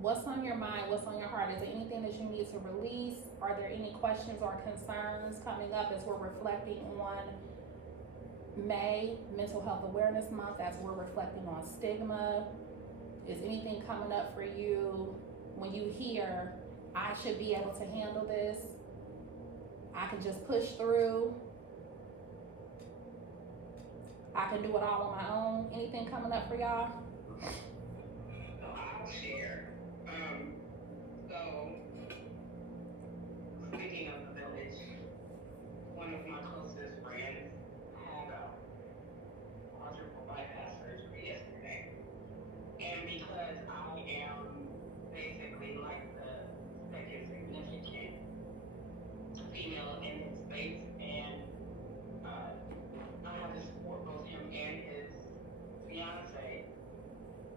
What's on your mind? What's on your heart? Is there anything that you need to release? Are there any questions or concerns coming up as we're reflecting on May, Mental Health Awareness Month, as we're reflecting on stigma? Is anything coming up for you when you hear, I should be able to handle this? I can just push through. I can do it all on my own. Anything coming up for y'all? So I'll share. So speaking of the village, one of my closest friends had a quadruple bypass surgery yesterday. And because I am basically like the second significant female in his space, and I have to support both him and his fiance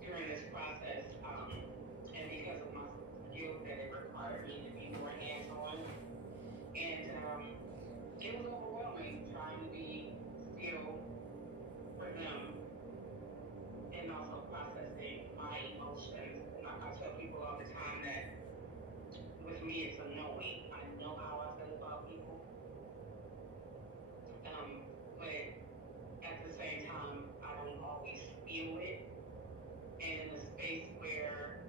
during this process, and because of my skills that it required me to be more hands-on, and it was overwhelming trying to be still for them and also processing my emotions. And I tell people all the time that with me it's a knowing. I know how I feel about people, but at the same time I don't always feel it. And in a space where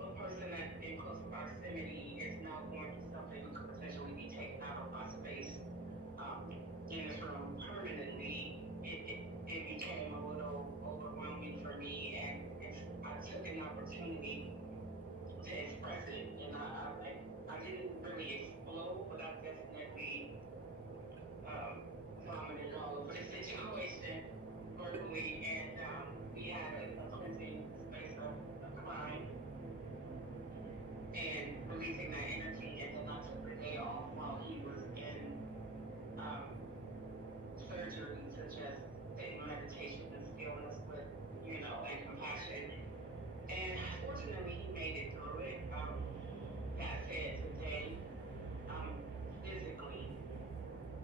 a person that's in close proximity is now going through something who could potentially be taken out of my space in this room permanently, it became a little overwhelming for me, and I took an opportunity to express it, and I didn't really explode, but I definitely vomited all over the situation verbally, and we had a cleansing space of crying and releasing that energy, and then I took the day off while he was in um, surgery to just sit in meditation and stillness with, and compassion. And fortunately, he made it through it. That said, today, physically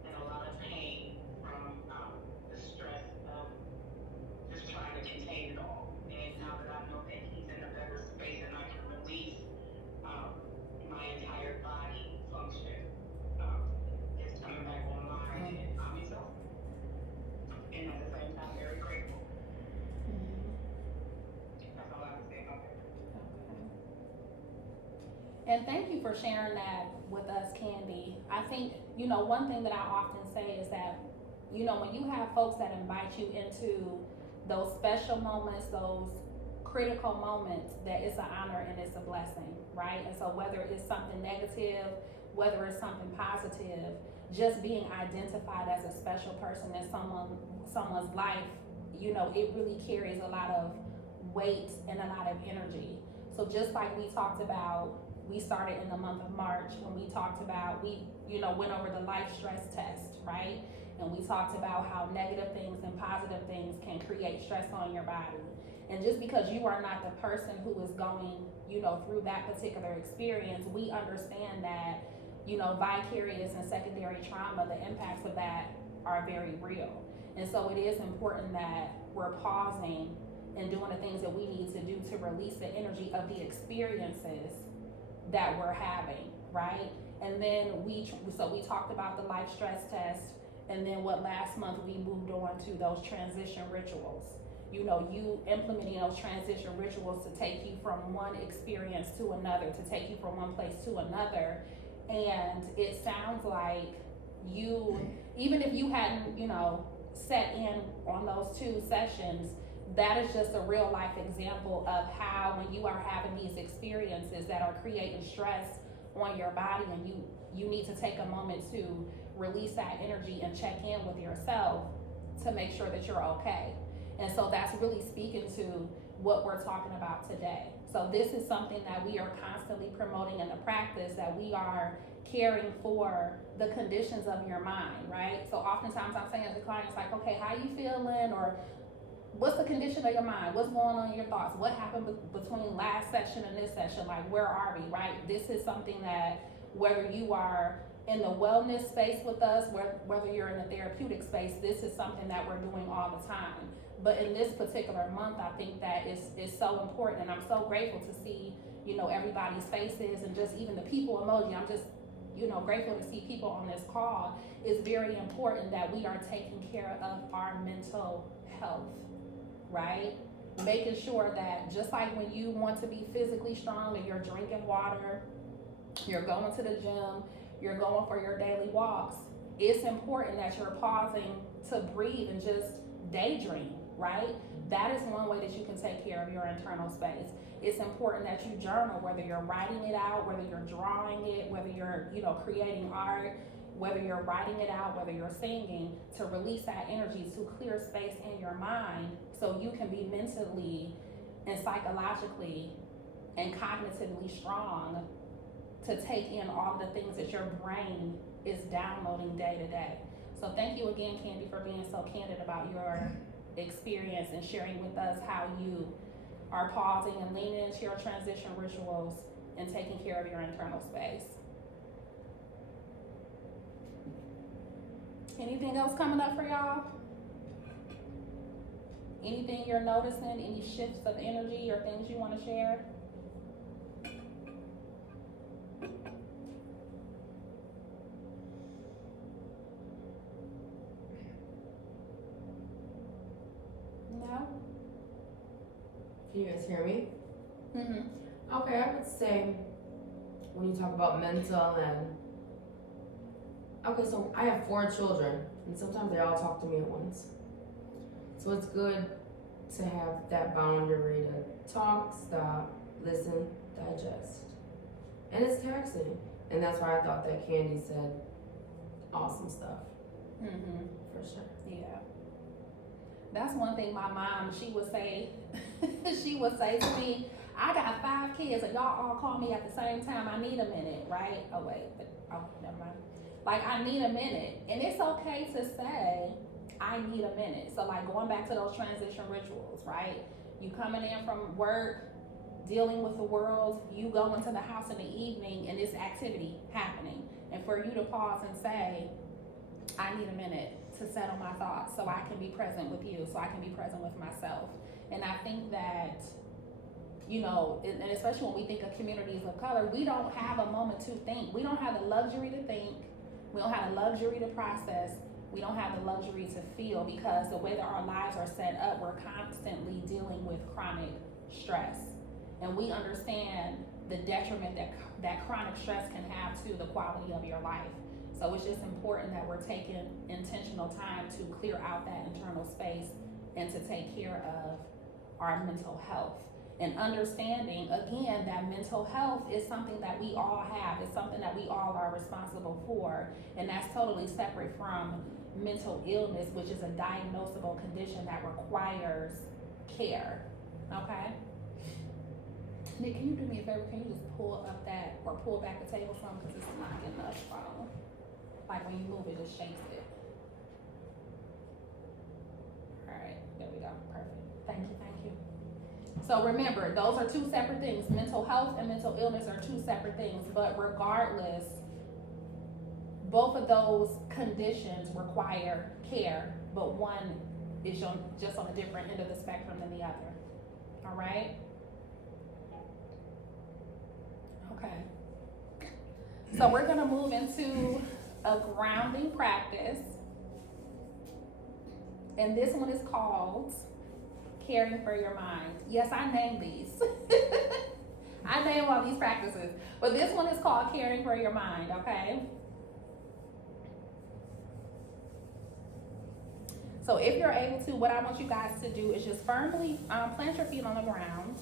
in a lot of pain from the stress of just trying to contain it all. And now that I know that he's in a better space and I can release my entire body function, is coming back online, and I'm exhausted. And at the same time, very grateful. That's all I have to say about that. And thank you for sharing that with us, Candy. I think, one thing that I often say is that, when you have folks that invite you into those special moments, those critical moments, that it's an honor and it's a blessing, right? And so whether it's something negative, whether it's something positive, just being identified as a special person in someone's life, it really carries a lot of weight and a lot of energy. So just like we talked about, we started in the month of March, and we talked about, we went over the life stress test, right? And we talked about how negative things and positive things can create stress on your body. And just because you are not the person who is going, through that particular experience, we understand that, vicarious and secondary trauma, the impacts of that are very real. And so it is important that we're pausing and doing the things that we need to do to release the energy of the experiences that we're having, right? And then we talked about the life stress test, and then last month we moved on to those transition rituals. You implementing those transition rituals to take you from one experience to another, to take you from one place to another. And it sounds like you, even if you hadn't, set in on those 2 sessions, that is just a real life example of how, when you are having these experiences that are creating stress on your body, and you need to take a moment to release that energy and check in with yourself to make sure that you're okay. And so that's really speaking to what we're talking about today. So this is something that we are constantly promoting in the practice, that we are caring for the conditions of your mind, right? So oftentimes I'm saying to clients, like, okay, how you feeling? Or what's the condition of your mind? What's going on in your thoughts? What happened between last session and this session? Like, where are we, right? This is something that, whether you are in the wellness space with us, whether you're in the therapeutic space, this is something that we're doing all the time. But in this particular month, I think that is so important, and I'm so grateful to see, everybody's faces and just even the people emoji. I'm just, grateful to see people on this call. It's very important that we are taking care of our mental health, right? Making sure that just like when you want to be physically strong and you're drinking water, you're going to the gym, you're going for your daily walks, it's important that you're pausing to breathe and just daydream, right? That is one way that you can take care of your internal space. It's important that you journal, whether you're writing it out, whether you're drawing it, whether you're, creating art, whether you're writing it out, whether you're singing, to release that energy, to clear space in your mind so you can be mentally and psychologically and cognitively strong to take in all the things that your brain is downloading day to day. So thank you again, Candy, for being so candid about your experience and sharing with us how you are pausing and leaning into your transition rituals and taking care of your internal space. Anything else coming up for y'all? Anything you're noticing? Any shifts of energy or things you want to share? No? Can you guys hear me? Mm-hmm. Okay, I would say when you talk about mental and okay, so I have 4 children and sometimes they all talk to me at once. So it's good to have that boundary to talk, stop, listen, digest. And it's taxing. And that's why I thought that Candy said awesome stuff. Mm-hmm. For sure. Yeah. That's one thing my mom, she would say to me, I got 5 kids and y'all all call me at the same time. I need a minute, right? Oh wait, never mind. Like, I need a minute. And it's okay to say, I need a minute. So like going back to those transition rituals, right? You coming in from work, dealing with the world, you go into the house in the evening and this activity happening. And for you to pause and say, I need a minute to settle my thoughts so I can be present with you, so I can be present with myself. And I think that, and especially when we think of communities of color, we don't have a moment to think. We don't have the luxury to think. We don't have the luxury to process. We don't have the luxury to feel, because the way that our lives are set up, we're constantly dealing with chronic stress. And we understand the detriment that chronic stress can have to the quality of your life. So it's just important that we're taking intentional time to clear out that internal space and to take care of our mental health. And understanding, again, that mental health is something that we all have. It's something that we all are responsible for. And that's totally separate from mental illness, which is a diagnosable condition that requires care. Okay? Nick, can you do me a favor? Can you just pull up that, or pull back the table some, because it's not getting up strong. Like when you move it, just shakes it. All right, there we go. Perfect. Thank you. So remember, those are 2 separate things. Mental health and mental illness are 2 separate things, but regardless, both of those conditions require care, but one is just on a different end of the spectrum than the other. All right? Okay. So we're gonna move into a grounding practice. And this one is called Caring for Your Mind. Yes, I named these. I named all these practices. But this one is called Caring for Your Mind, okay? So if you're able to, what I want you guys to do is just firmly plant your feet on the ground.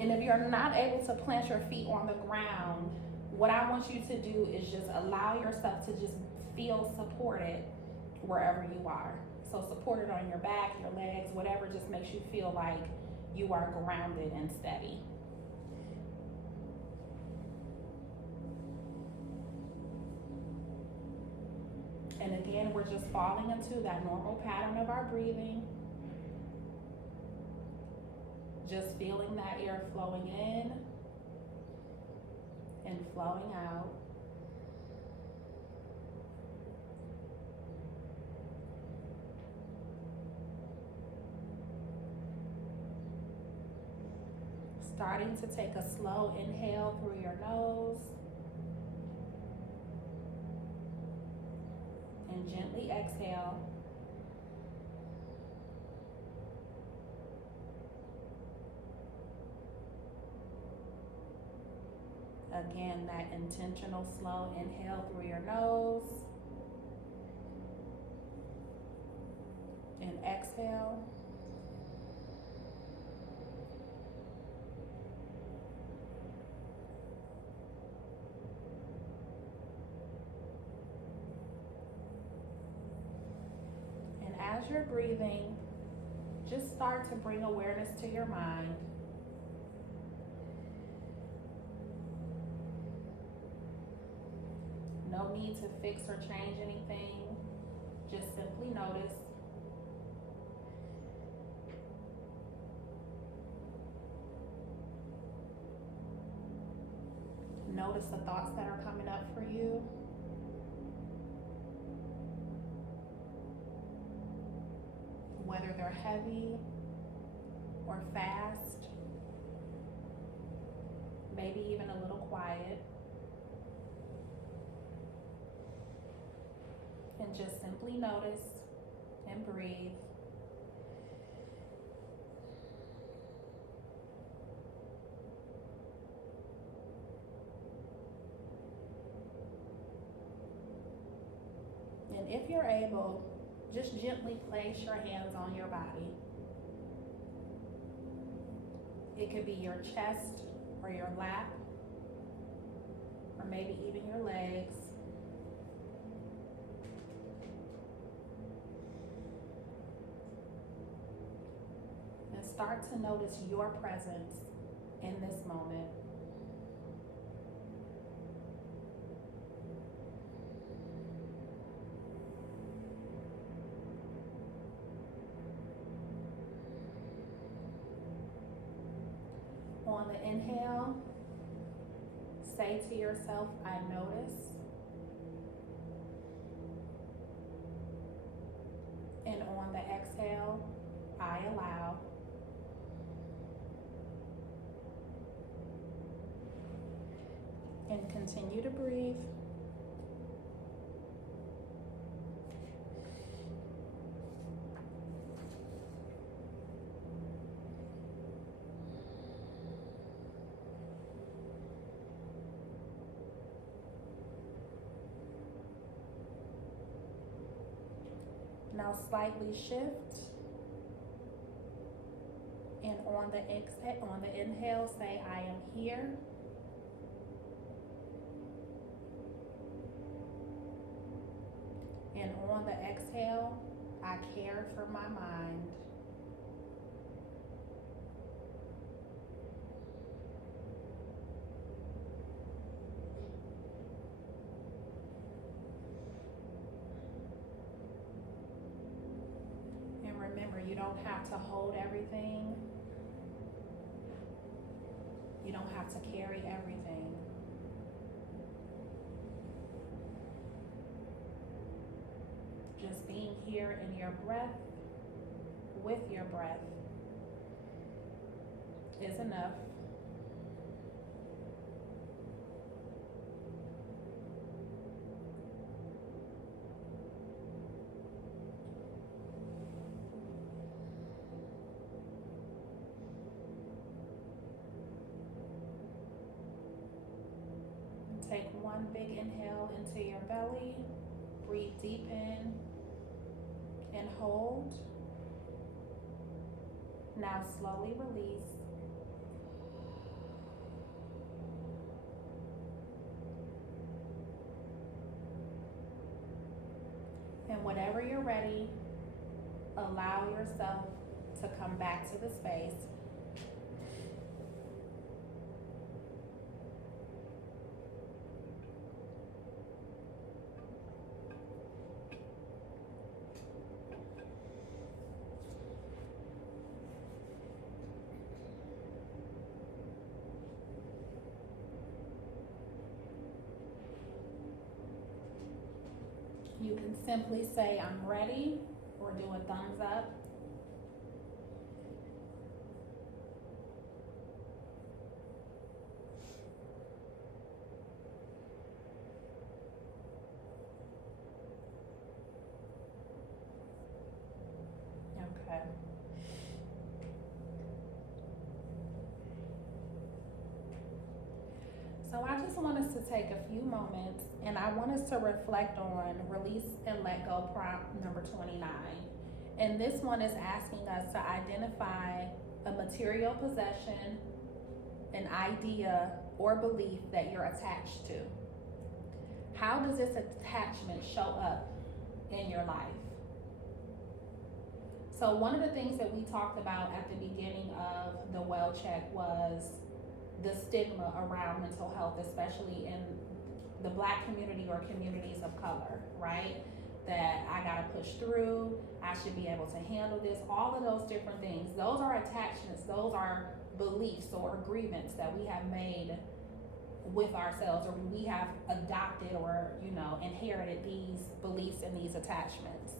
And if you're not able to plant your feet on the ground, what I want you to do is just allow yourself to just feel supported wherever you are. So supported on your back, your legs, whatever just makes you feel like you are grounded and steady. And again, we're just falling into that normal pattern of our breathing. Just feeling that air flowing in and flowing out. starting to take a slow inhale through your nose and gently exhale. Again, that intentional slow inhale through your nose and exhale. And as you're breathing, just start to bring awareness to your mind. No need to fix or change anything. Just simply notice. Notice the thoughts that are coming up for you. Whether they're heavy or fast, maybe even a little quiet. And just simply notice and breathe. And if you're able, just gently place your hands on your body. It could be your chest or your lap, or maybe even your legs. And start to notice your presence in this moment. On the inhale, say to yourself, I notice. And on the exhale, I allow. And continue to breathe. Now slightly shift, and on the inhale, say, I am here. And on the exhale, I care for my mind. Remember, you don't have to hold everything. You don't have to carry everything. Just being here in your breath, with your breath, is enough. Take one big inhale into your belly. Breathe deep in and hold. Now slowly release. And whenever you're ready, allow yourself to come back to the space. You can simply say, I'm ready, or do a thumbs up. So I just want us to take a few moments and I want us to reflect on release and let go prompt number 29. And this one is asking us to identify a material possession, an idea, or belief that you're attached to. How does this attachment show up in your life? So one of the things that we talked about at the beginning of the well check was the stigma around mental health, especially in the Black community or communities of color, right? That I gotta push through, I should be able to handle this, all of those different things. Those are attachments, those are beliefs or agreements that we have made with ourselves, or we have adopted or, inherited these beliefs and these attachments.